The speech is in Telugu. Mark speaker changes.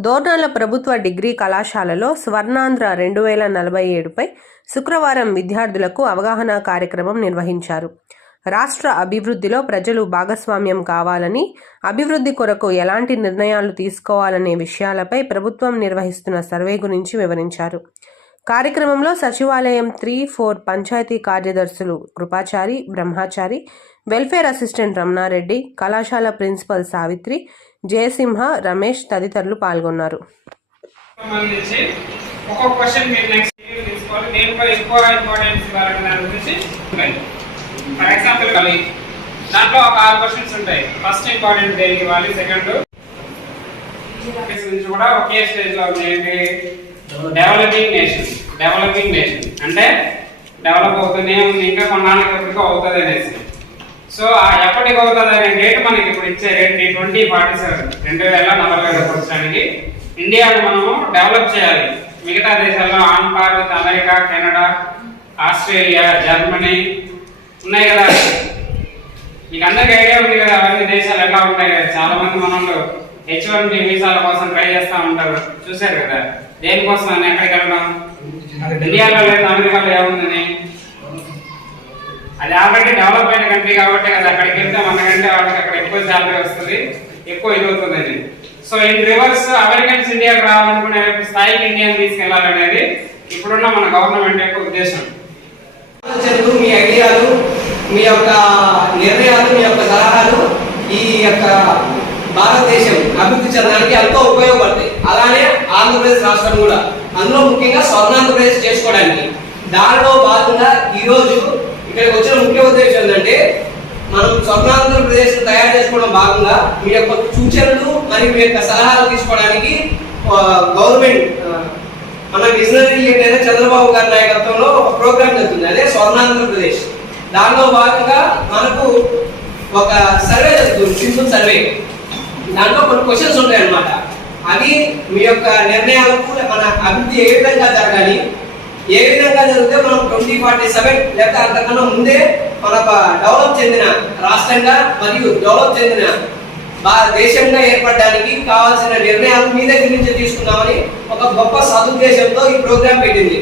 Speaker 1: దోర్నాల ప్రభుత్వ డిగ్రీ కళాశాలలో స్వర్ణాంధ్ర రెండు వేల నలభై ఏడుపై శుక్రవారం విద్యార్థులకు అవగాహన కార్యక్రమం నిర్వహించారు. రాష్ట్ర అభివృద్ధిలో ప్రజలు భాగస్వామ్యం కావాలని అభివృద్ధి కొరకు ఎలాంటి నిర్ణయాలు తీసుకోవాలనే విషయాలపై ప్రభుత్వం నిర్వహిస్తున్న సర్వే గురించి వివరించారు. కార్యక్రమంలో సచివాలయం త్రీ ఫోర్ పంచాయతీ కార్యదర్శులు కృపాచారి బ్రహ్మాచారి వెల్ఫేర్ అసిస్టెంట్ రమణారెడ్డి కళాశాల ప్రిన్సిపల్ సావిత్రి జయసింహ రమేష్ తదితరులు పాల్గొన్నారు.
Speaker 2: ఫర్ ఎగ్జాంపుల్ దాంట్లో ఒక ఆరు క్వశ్చన్స్ ఉంటాయి. ఫస్ట్ ఇంపార్టెంట్ దేనికి ఇవ్వాలి? సెకండ్ నుంచి కూడా ఒకే స్టేజ్లో ఉంది ఏంటి డెవలపింగ్ నేషన్ డెవలపింగ్ నేషన్ అంటే డెవలప్ అవుతూనే ఉంది ఇంకా కొన్నాళ్ళకి ఎప్పటికో అవుతుంది అనేసి. సో ఆ ఎప్పటికి అవుతుంది అనే డేట్ మనకి ఇప్పుడు ఇచ్చే రేట్ ట్వంటీ ఫార్టీ సెవెన్. రెండు వేల నలభై ఐదు సంవత్సరానికి ఇండియాను మనము డెవలప్ చేయాలి. మిగతా దేశాల్లో on par America Canada Australia Germany ఉన్నాయి కదా. మీకు అందరికీ ఐడియా ఉంది కదా అవన్నీ దేశాలు ఎలా ఉంటాయి కదా. చాలా మంది మనలో హెచ్ వన్ బి వీసాల కోసం ట్రై చేస్తా ఉంటారు. చూశారు కదా? దేనికోసం అని ఎక్కడికి వెళ్ళడం ఇండియాలో లేదు అమెరికాలో ఏముందని? అది ఆల్రెడీ డెవలప్ అయిన కంట్రీ కాబట్టి కదా అక్కడికి వెళ్తే మనకంటే వాళ్ళకి అక్కడ ఎక్కువ శాలరీ వస్తుంది ఎక్కువ ఇది అవుతుందని సో ఇన్ రివర్స్ అమెరికన్స్ ఇండియాకి రావాలనుకునే స్థాయికి ఇండియాని తీసుకెళ్ళాలనేది ఇప్పుడున్న మన గవర్నమెంట్ యొక్క ఉద్దేశం.
Speaker 3: ఆలోచనలు మీ ఐడియాలు మీ యొక్క నిర్ణయాలు మీ యొక్క సలహాలు ఈ యొక్క భారతదేశం అభివృద్ధి చెందడానికి ఎంతో ఉపయోగపడతాయి. అలానే ఆంధ్రప్రదేశ్ రాష్ట్రం కూడా. అందులో ముఖ్యంగా స్వర్ణాంధ్రప్రదేశ్ చేసుకోవడానికి. దానిలో భాగంగా ఈరోజు ఇక్కడికి వచ్చిన ముఖ్య ఉద్దేశం ఏంటంటే మనం స్వర్ణాంధ్రప్రదేశ్ తయారు చేసుకోవడం భాగంగా మీ యొక్క సూచనలు మరియు మీ యొక్క సలహాలు తీసుకోవడానికి గవర్నమెంట్ మన విజనరీ లీడర్ చంద్రబాబు గారి నాయకత్వంలో ఒక ప్రోగ్రామ్ జరుగుతుంది. అదే స్వర్ణాంధ్రప్రదేశ్. దానిలో భాగంగా మనకు ఒక సర్వే జరుగుతుంది సింపుల్ సర్వే. దాంట్లో కొన్ని క్వశ్చన్స్ ఉంటాయి అన్నమాట అవి మీ యొక్క నిర్ణయాలకు మన అభివృద్ధి ఏ విధంగా జరగాలి ఏ విధంగా జరిగితే మనం ట్వంటీ ఫార్టీ సెవెన్ లేకపోతే అంతకన్నా ముందే మన డెవలప్ చెందిన రాష్ట్రంగా మరియు డెవలప్ చెందిన దేశంగా ఏర్పడడానికి కావాల్సిన నిర్ణయాలు మీ దగ్గర నుంచి తీసుకున్నామని ఒక గొప్ప సదుద్దేశంతో ఈ ప్రోగ్రాం పెట్టింది.